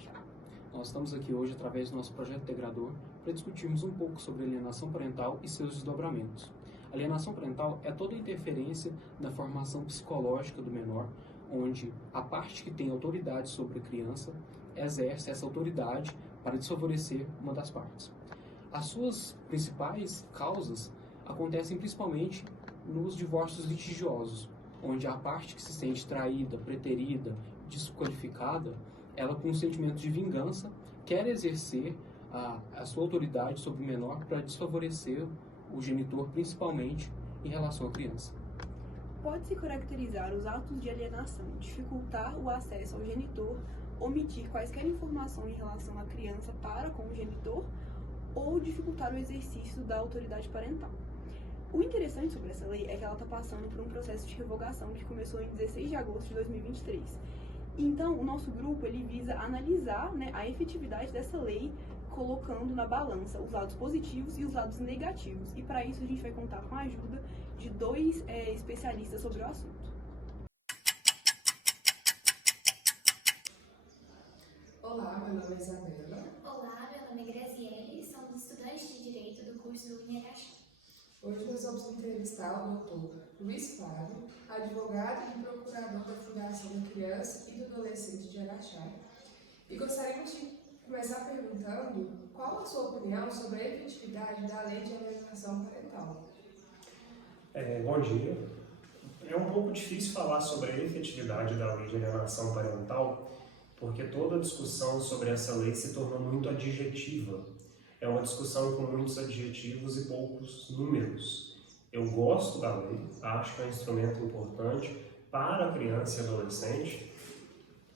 Gerachá. Nós estamos aqui hoje através do nosso projeto integrador para discutirmos um pouco sobre alienação parental e seus desdobramentos. Alienação parental é toda interferência na formação psicológica do menor, onde a parte que tem autoridade sobre a criança exerce essa autoridade para desfavorecer uma das partes. As suas principais causas acontecem principalmente nos divórcios litigiosos, onde a parte que se sente traída, preterida, desqualificada, ela com um sentimento de vingança quer exercer a sua autoridade sobre o menor para desfavorecer o genitor, principalmente em relação à criança. Pode-se caracterizar os atos de alienação, dificultar o acesso ao genitor, omitir quaisquer informações em relação à criança para com o genitor ou dificultar o exercício da autoridade parental. O interessante sobre essa lei é que ela está passando por um processo de revogação que começou em 16 de agosto de 2023. Então, o nosso grupo ele visa analisar, a efetividade dessa lei, colocando na balança os lados positivos e os lados negativos. E para isso a gente vai contar com a ajuda de dois especialistas sobre o assunto. Olá, meu nome é Isabela. Olá, meu nome é Graziele, somos estudantes de Direito do curso UniRH. Hoje nós vamos entrevistar o Dr. Luiz Flávio, advogado e procurador da Fundação da Criança e do Adolescente de Araxá. E gostaríamos de começar perguntando qual a sua opinião sobre a efetividade da lei de alienação parental. Bom dia. É um pouco difícil falar sobre a efetividade da lei de alienação parental, porque toda a discussão sobre essa lei se tornou muito adjetiva. É uma discussão com muitos adjetivos e poucos números. Eu gosto da lei, acho que é um instrumento importante para a criança e adolescente,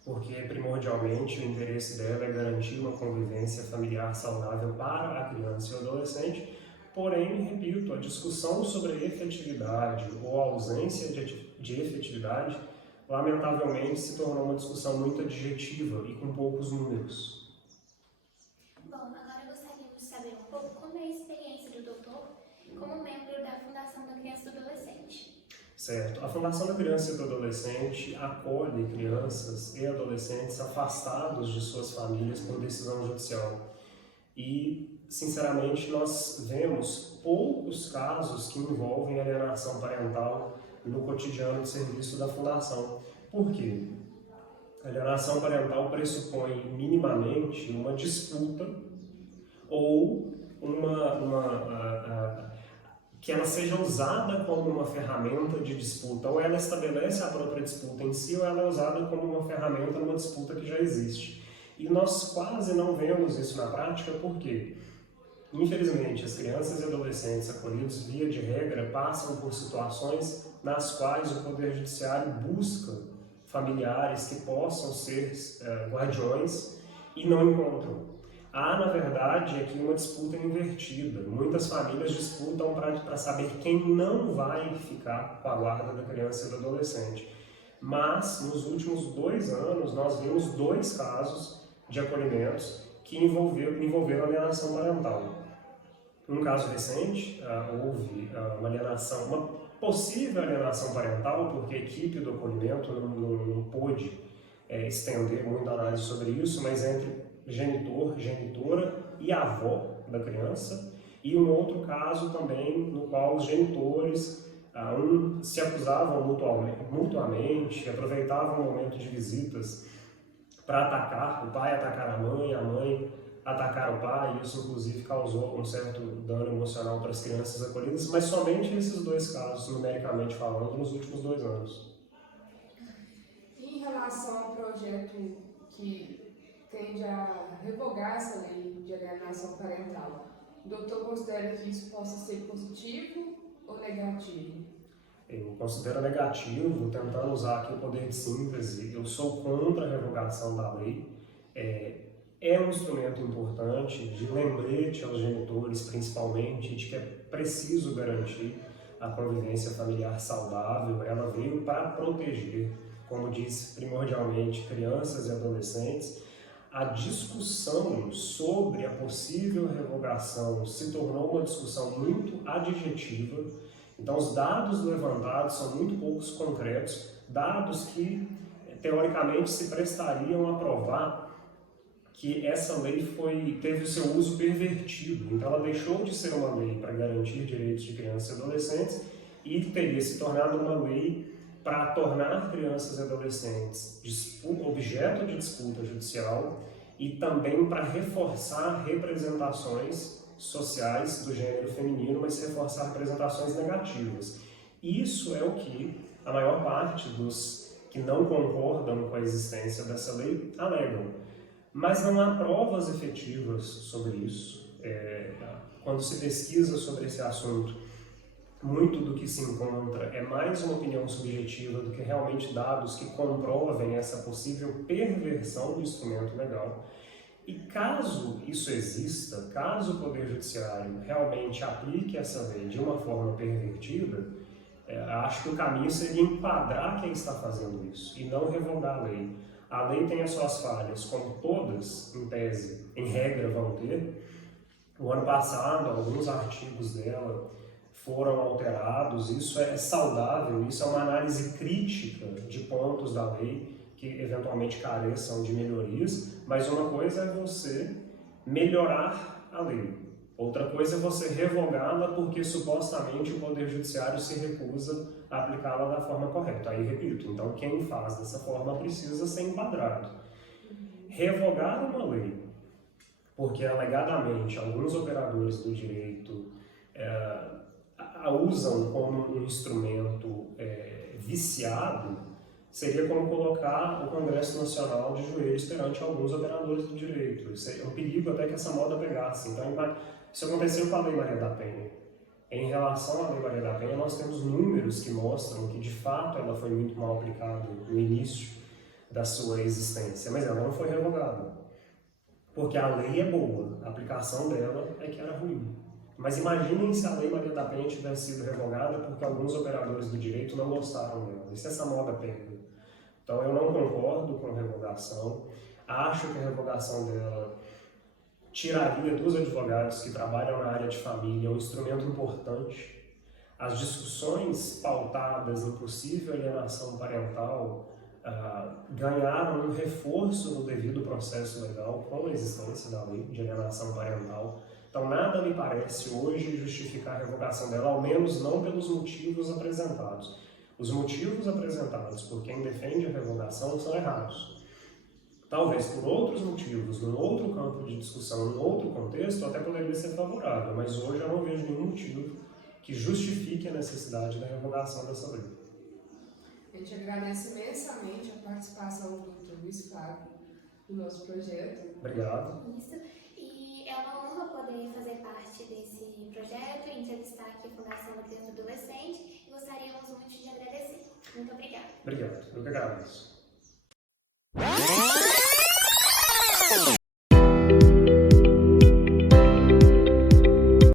porque primordialmente o interesse dela é garantir uma convivência familiar saudável para a criança e o adolescente. Porém, repito, a discussão sobre a efetividade ou a ausência de efetividade, lamentavelmente, se tornou uma discussão muito adjetiva e com poucos números. Bom, agora gostaríamos de saber um pouco como é a experiência do doutor como membro da Fundação da Criança e do Adolescente. Certo. A Fundação da Criança e do Adolescente acolhe crianças e adolescentes afastados de suas famílias por decisão judicial. E, sinceramente, nós vemos poucos casos que envolvem alienação parental no cotidiano de serviço da Fundação. Por quê? A alienação parental pressupõe minimamente uma disputa ou que ela seja usada como uma ferramenta de disputa, ou ela estabelece a própria disputa em si, ou ela é usada como uma ferramenta numa disputa que já existe. E nós quase não vemos isso na prática, porque, infelizmente, as crianças e adolescentes acolhidos, via de regra, passam por situações nas quais o Poder Judiciário busca familiares que possam ser guardiões e não encontram. Há, na verdade, aqui uma disputa invertida. Muitas famílias disputam para saber quem não vai ficar com a guarda da criança e do adolescente. Mas, nos últimos 2 anos, nós vimos 2 casos de acolhimentos que envolveram alienação parental. Um caso recente, houve uma possível alienação parental, porque a equipe do acolhimento não pôde estender muita análise sobre isso, mas entre genitor, genitora e avó da criança, e um outro caso também no qual os genitores se acusavam mutuamente, aproveitavam o momento de visitas para atacar, o pai atacar a mãe atacar o pai, e isso inclusive causou um certo dano emocional para as crianças acolhidas, mas somente nesses 2 casos, numericamente falando, nos últimos 2 anos. Em relação ao projeto que tende a revogar essa lei de alienação parental, o doutor considera que isso possa ser positivo ou negativo? Eu considero negativo, tentando usar aqui o poder de síntese. Eu sou contra a revogação da lei. É um instrumento importante de lembrete aos genitores, principalmente, de que é preciso garantir a convivência familiar saudável. Ela veio para proteger, como disse, primordialmente, crianças e adolescentes. A discussão sobre a possível revogação se tornou uma discussão muito adjetiva. Então, os dados levantados são muito poucos concretos, dados que, teoricamente, se prestariam a provar que essa lei teve o seu uso pervertido. Então, ela deixou de ser uma lei para garantir direitos de crianças e adolescentes e teria se tornado uma lei para tornar crianças e adolescentes objeto de disputa judicial e também para reforçar representações sociais do gênero feminino, mas reforçar representações negativas. Isso é o que a maior parte dos que não concordam com a existência dessa lei alegam. Mas não há provas efetivas sobre isso. Quando se pesquisa sobre esse assunto, muito do que se encontra é mais uma opinião subjetiva do que realmente dados que comprovem essa possível perversão do instrumento legal. E caso isso exista, caso o Poder Judiciário realmente aplique essa lei de uma forma pervertida, acho que o caminho seria enquadrar quem está fazendo isso e não revogar a lei. A lei tem as suas falhas, como todas, em tese, em regra, vão ter. O ano passado, alguns artigos dela foram alterados, isso é saudável, isso é uma análise crítica de pontos da lei que eventualmente careçam de melhorias, mas uma coisa é você melhorar a lei, outra coisa é você revogá-la porque supostamente o Poder Judiciário se recusa a aplicá-la da forma correta. Aí, repito, então quem faz dessa forma precisa ser enquadrado. Revogar uma lei porque alegadamente alguns operadores do direito a usam como um instrumento viciado, seria como colocar o Congresso Nacional de joelhos perante alguns operadores do direito. Isso é um perigo até que essa moda pegasse. Então, isso aconteceu com a Lei Maria da Penha. Em relação à Lei Maria da Penha, nós temos números que mostram que, de fato, ela foi muito mal aplicada no início da sua existência, mas ela não foi revogada. Porque a lei é boa, a aplicação dela é que era ruim. Mas imaginem se a Lei Maria da Penha tivesse sido revogada porque alguns operadores do direito não gostaram dela. E se essa moda pega? Então eu não concordo com a revogação. Acho que a revogação dela tiraria dos advogados que trabalham na área de família um instrumento importante. As discussões pautadas em possível alienação parental ganharam um reforço no devido processo legal com a existência da lei de alienação parental. Então, nada me parece hoje justificar a revogação dela, ao menos não pelos motivos apresentados. Os motivos apresentados por quem defende a revogação são errados. Talvez por outros motivos, num outro campo de discussão, num outro contexto, até poderia ser favorável, mas hoje eu não vejo nenhum motivo que justifique a necessidade da revogação dessa lei. A gente agradece imensamente a participação do Dr. Luiz Flávio no nosso projeto. Obrigado. Isso. E é uma honra poder fazer parte desse projeto e entrevistar aqui a Fundação da Criança e Adolescente. E gostaríamos muito de agradecer. Muito obrigada. Obrigado. Eu que agradeço.